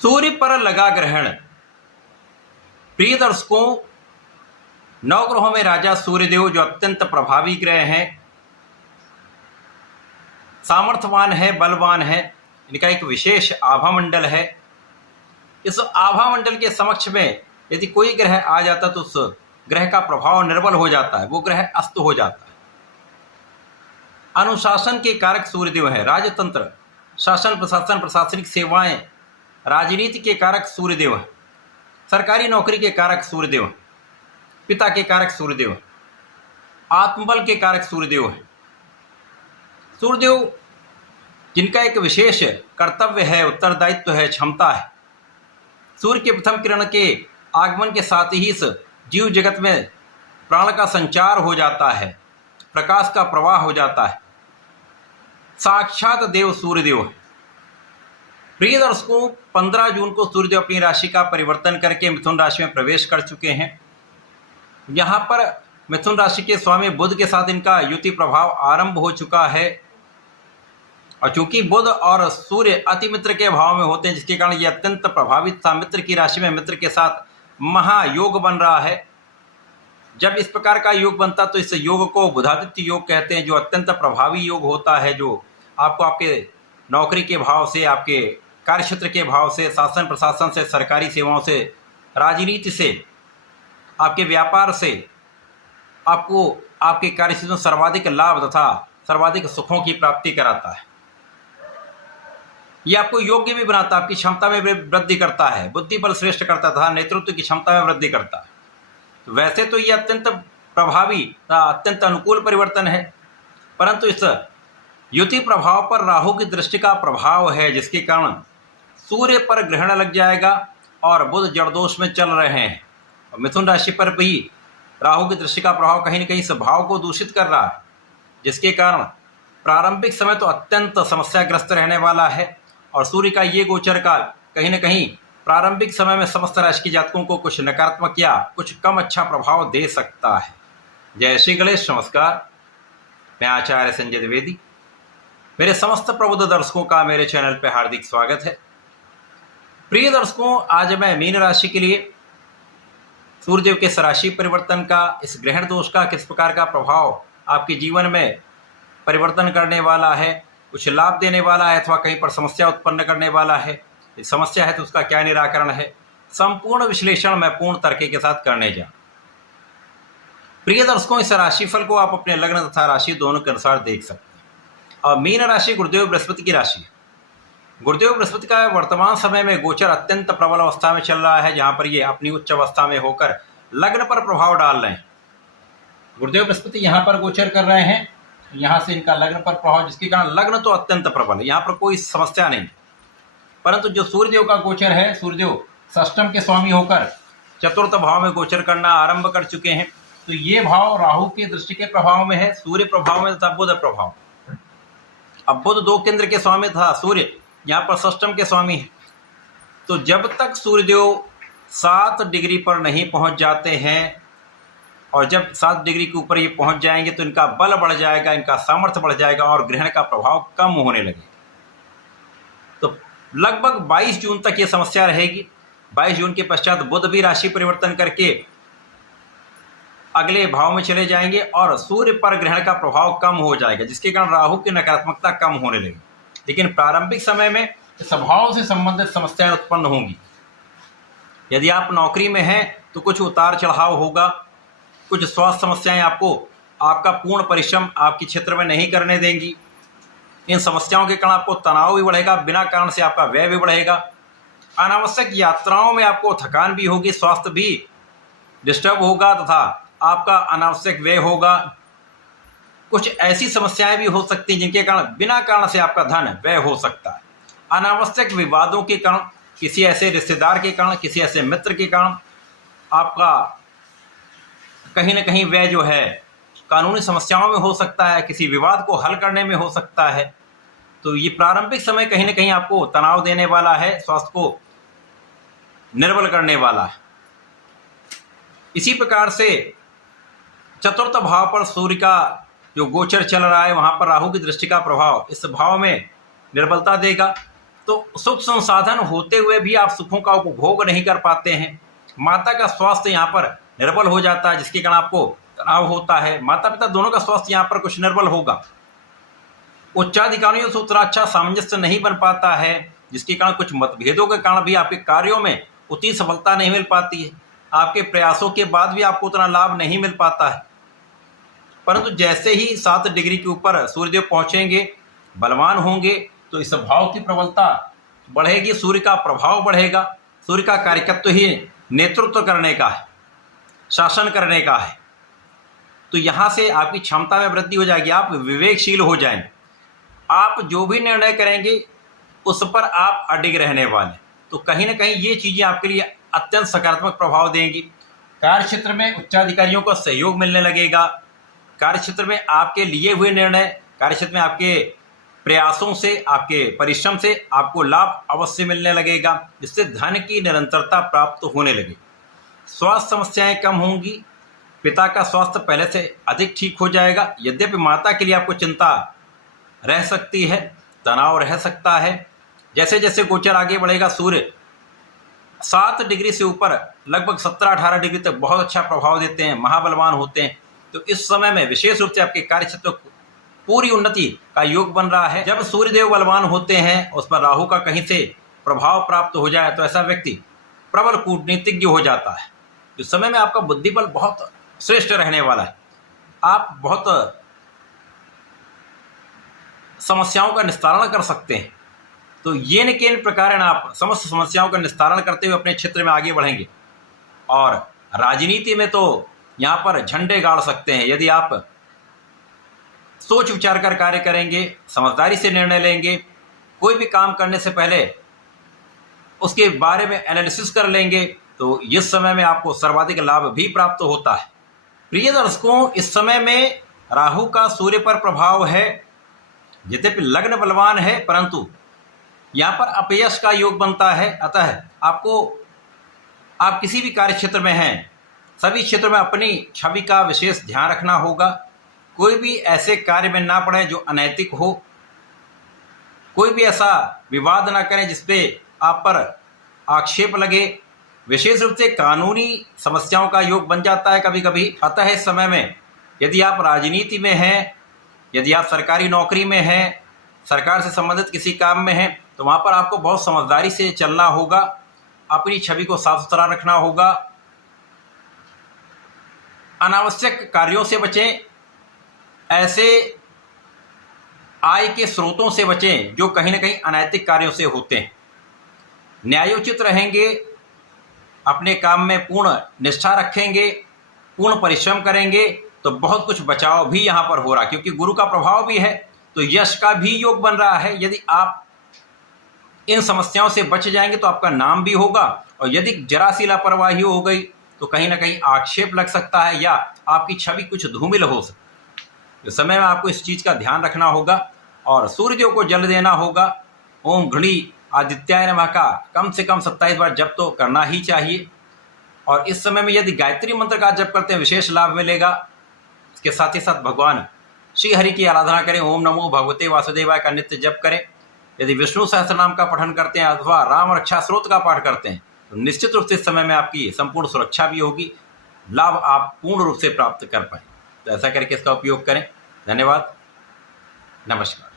सूर्य पर लगा ग्रहण। प्रिय दर्शकों, नवग्रहों में राजा सूर्यदेव जो अत्यंत प्रभावी ग्रह हैं, सामर्थ्यवान है, बलवान है, इनका एक विशेष आभामंडल है। इस आभामंडल के समक्ष में यदि कोई ग्रह आ जाता तो उस ग्रह का प्रभाव निर्बल हो जाता है, वो ग्रह अस्त हो जाता है। अनुशासन के कारक सूर्यदेव है। राजतंत्र, शासन प्रशासन, प्रशासनिक सेवाएं, राजनीति के कारक सूर्यदेव है। सरकारी नौकरी के कारक सूर्यदेव है। पिता के कारक सूर्यदेव है। आत्मबल के कारक सूर्यदेव है। सूर्यदेव जिनका एक विशेष कर्तव्य है, उत्तरदायित्व है, क्षमता है। सूर्य के प्रथम किरण के आगमन के साथ ही इस जीव जगत में प्राण का संचार हो जाता है, प्रकाश का प्रवाह हो जाता है। साक्षात देव सूर्यदेव है। प्रिय दर्शकों, 15 जून को सूर्यदेव अपनी राशि का परिवर्तन करके मिथुन राशि में प्रवेश कर चुके हैं। यहाँ पर मिथुन राशि के स्वामी बुध के साथ इनका युति प्रभाव आरंभ हो चुका है। और चूंकि बुध और सूर्य अति मित्र के भाव में होते हैं, जिसके कारण ये अत्यंत प्रभावित था। मित्र की राशि में मित्र के साथ महायोग बन रहा है। जब इस प्रकार का योग बनता तो इस योग को बुधादित्य योग कहते हैं, जो अत्यंत प्रभावी योग होता है, जो आपको आपके नौकरी के भाव से, आपके कार्यक्षेत्र के भाव से, शासन प्रशासन से, सरकारी सेवाओं से, राजनीति से, आपके व्यापार से आपको आपके कार्यक्षेत्र में सर्वाधिक लाभ तथा सर्वाधिक सुखों की प्राप्ति कराता है। ये आपको योग्य भी बनाता है, आपकी क्षमता में वृद्धि करता है, बुद्धि बल श्रेष्ठ करता तथा नेतृत्व की क्षमता में वृद्धि करता है। तो वैसे तो ये अत्यंत प्रभावी तथा अत्यंत अनुकूल परिवर्तन है, परंतु इस युति प्रभाव पर राहु की दृष्टि का प्रभाव है, जिसके कारण सूर्य पर ग्रहण लग जाएगा और बुध जड़दोष में चल रहे हैं। और मिथुन राशि पर भी राहु की दृष्टि का प्रभाव कहीं न कहीं इस भाव को दूषित कर रहा है, जिसके कारण प्रारंभिक समय तो अत्यंत समस्याग्रस्त रहने वाला है। और सूर्य का ये गोचर काल कहीं न कहीं प्रारंभिक समय में समस्त राशि के जातकों को कुछ नकारात्मक या कुछ कम अच्छा प्रभाव दे सकता है। जय श्री गणेश, नमस्कार। मैं आचार्य संजय द्विवेदी। मेरे समस्त प्रबुद्ध दर्शकों का मेरे चैनल पर हार्दिक स्वागत है। प्रिय दर्शकों, आज मैं मीन राशि के लिए सूर्यदेव के राशि परिवर्तन का, इस ग्रहण दोष का किस प्रकार का प्रभाव आपके जीवन में परिवर्तन करने वाला है, कुछ लाभ देने वाला है अथवा कहीं पर समस्या उत्पन्न करने वाला है, समस्या है तो उसका क्या निराकरण है, संपूर्ण विश्लेषण मैं पूर्ण तर्क के साथ करने जा। प्रिय दर्शकों, इस राशिफल को आप अपने लग्न तथा राशि दोनों के अनुसार देख सकते हैं। और मीन राशि गुरुदेव बृहस्पति की राशि है। गुरुदेव बृहस्पति का वर्तमान समय में गोचर अत्यंत प्रबल अवस्था में चल रहा है, जहाँ पर ये अपनी उच्च अवस्था में होकर लग्न पर प्रभाव डाल रहे हैं। गुरुदेव बृहस्पति यहाँ पर गोचर कर रहे हैं, यहाँ से इनका लग्न पर प्रभाव, जिसके कारण लग्न तो अत्यंत प्रबल है, यहाँ पर कोई समस्या नहीं। परंतु जो सूर्यदेव का गोचर है, सूर्यदेव षष्टम के स्वामी होकर चतुर्थ भाव में गोचर करना आरंभ कर चुके हैं। तो ये भाव राहु की दृष्टि के प्रभाव में है, सूर्य प्रभाव में तथा बुध प्रभाव। अब बुध 2 केंद्र के स्वामी था, सूर्य यहाँ पर षष्टम के स्वामी है। तो जब तक सूर्यदेव 7 डिग्री पर नहीं पहुँच जाते हैं, और जब 7 डिग्री के ऊपर ये पहुंच जाएंगे तो इनका बल बढ़ जाएगा, इनका सामर्थ्य बढ़ जाएगा और ग्रहण का प्रभाव कम होने लगेगा। तो लगभग 22 जून तक ये समस्या रहेगी। 22 जून के पश्चात बुध भी राशि परिवर्तन करके अगले भाव में चले जाएंगे और सूर्य पर ग्रहण का प्रभाव कम हो जाएगा, जिसके कारण राहु की नकारात्मकता कम होने लगेगी। लेकिन प्रारंभिक समय में स्वभाव से संबंधित समस्याएं उत्पन्न होंगी। यदि आप नौकरी में हैं तो कुछ उतार चढ़ाव होगा, कुछ स्वास्थ्य समस्याएं आपको आपका पूर्ण परिश्रम आपके क्षेत्र में नहीं करने देंगी। इन समस्याओं के कारण आपको तनाव भी बढ़ेगा, बिना कारण से आपका व्यय भी बढ़ेगा। अनावश्यक यात्राओं में आपको थकान भी होगी, स्वास्थ्य भी डिस्टर्ब होगा तथा आपका अनावश्यक व्यय होगा। कुछ ऐसी समस्याएं भी हो सकती हैं जिनके कारण बिना कारण से आपका धन व्यय हो सकता है। अनावश्यक विवादों के कारण, किसी ऐसे रिश्तेदार के कारण, किसी ऐसे मित्र के कारण आपका कहीं न कहीं व्यय जो है कानूनी समस्याओं में हो सकता है, किसी विवाद को हल करने में हो सकता है। तो ये प्रारंभिक समय कहीं न कहीं आपको तनाव देने वाला है, स्वास्थ्य को निर्बल करने वाला है। इसी प्रकार से चतुर्थ भाव पर सूर्य का जो गोचर चल रहा है, वहाँ पर राहु की दृष्टि का प्रभाव इस भाव में निर्बलता देगा। तो सुख संसाधन होते हुए भी आप सुखों का उपभोग नहीं कर पाते हैं। माता का स्वास्थ्य यहाँ पर निर्बल हो जाता है, जिसके कारण आपको तनाव होता है। माता पिता दोनों का स्वास्थ्य यहाँ पर कुछ निर्बल होगा। उच्चाधिकारियों से उतना अच्छा सामंजस्य नहीं बन पाता है, जिसके कारण कुछ मतभेदों के कारण भी आपके कार्यों में उतनी सफलता नहीं मिल पाती है। आपके प्रयासों के बाद भी आपको उतना लाभ नहीं मिल पाता है। परंतु जैसे ही 7 डिग्री के ऊपर सूर्यदेव पहुंचेंगे, बलवान होंगे, तो इस भाव की प्रबलता बढ़ेगी, सूर्य का प्रभाव बढ़ेगा। सूर्य का कार्यकत्व ही नेतृत्व करने का है, शासन करने का है। तो यहाँ से आपकी क्षमता में वृद्धि हो जाएगी, आप विवेकशील हो जाएंगे। आप जो भी निर्णय करेंगे उस पर आप अडिग रहने वाले। तो कहीं ना कहीं ये चीज़ें आपके लिए अत्यंत सकारात्मक प्रभाव देंगी। कार्यक्षेत्र में उच्चाधिकारियों का सहयोग मिलने लगेगा। कार्यक्षेत्र में आपके लिए हुए निर्णय, कार्यक्षेत्र में आपके प्रयासों से, आपके परिश्रम से आपको लाभ अवश्य मिलने लगेगा, जिससे धन की निरंतरता प्राप्त होने लगेगी। स्वास्थ्य समस्याएं कम होंगी। पिता का स्वास्थ्य पहले से अधिक ठीक हो जाएगा। यद्यपि माता के लिए आपको चिंता रह सकती है, तनाव रह सकता है। जैसे जैसे गोचर आगे बढ़ेगा, सूर्य 7 डिग्री से ऊपर लगभग 17-18 डिग्री तक बहुत अच्छा प्रभाव देते हैं, महाबलवान होते हैं। तो इस समय में विशेष रूप से आपके कार्यक्षेत्र पूरी उन्नति का योग बन रहा है। जब सूर्यदेव बलवान होते हैं, उस पर राहु का कहीं से प्रभाव प्राप्त हो जाए, तो ऐसा व्यक्ति प्रबल कूटनीतिज्ञ हो जाता है। इस समय में आपका बुद्धिबल बहुत श्रेष्ठ रहने वाला है। आप बहुत समस्याओं का निस्तारण कर सकते हैं। तो ये न केन प्रकार आप समस्त समस्याओं का निस्तारण करते हुए अपने क्षेत्र में आगे बढ़ेंगे। और राजनीति में तो यहाँ पर झंडे गाड़ सकते हैं, यदि आप सोच विचार कर कार्य करेंगे, समझदारी से निर्णय लेंगे, कोई भी काम करने से पहले उसके बारे में एनालिसिस कर लेंगे, तो इस समय में आपको सर्वाधिक लाभ भी प्राप्त होता है। प्रिय दर्शकों, इस समय में राहु का सूर्य पर प्रभाव है। यद्यपि लग्न बलवान है, परंतु यहाँ पर अपयश का योग बनता है। अतः आप किसी भी कार्य क्षेत्र में हैं, सभी क्षेत्रों में अपनी छवि का विशेष ध्यान रखना होगा। कोई भी ऐसे कार्य में ना पड़े जो अनैतिक हो। कोई भी ऐसा विवाद ना करें जिसपे आप पर आक्षेप लगे। विशेष रूप से कानूनी समस्याओं का योग बन जाता है कभी कभी। अतः इस समय में यदि आप राजनीति में हैं, यदि आप सरकारी नौकरी में हैं, सरकार से संबंधित किसी काम में हैं, तो वहाँ पर आपको बहुत समझदारी से चलना होगा। अपनी छवि को साफ सुथरा रखना होगा। अनावश्यक कार्यों से बचें। ऐसे आय के स्रोतों से बचें जो कहीं ना कहीं अनैतिक कार्यों से होते हैं। न्यायोचित रहेंगे, अपने काम में पूर्ण निष्ठा रखेंगे, पूर्ण परिश्रम करेंगे, तो बहुत कुछ बचाव भी यहाँ पर हो रहा है। क्योंकि गुरु का प्रभाव भी है, तो यश का भी योग बन रहा है। यदि आप इन समस्याओं से बच जाएंगे तो आपका नाम भी होगा। और यदि जरा सी लापरवाही हो गई तो कहीं ना कहीं आक्षेप लग सकता है या आपकी छवि कुछ धूमिल हो सकती है। इस समय में आपको इस चीज़ का ध्यान रखना होगा और सूर्यदेव को जल देना होगा। ओम घड़ी आदित्याय नमः का कम से कम 27 बार जप तो करना ही चाहिए। और इस समय में यदि गायत्री मंत्र का जप करते हैं विशेष लाभ मिलेगा। इसके साथ ही साथ भगवान श्री हरि की आराधना करें। ओम नमो भगवते वासुदेवाय का नित्य जप करें। यदि विष्णु सहस्त्रनाम का पठन करते हैं अथवा राम रक्षा स्रोत का पाठ करते हैं तो निश्चित रूप से इस समय में आपकी संपूर्ण सुरक्षा भी होगी, लाभ आप पूर्ण रूप से प्राप्त कर पाएं। तो ऐसा करके इसका उपयोग करें। धन्यवाद, नमस्कार।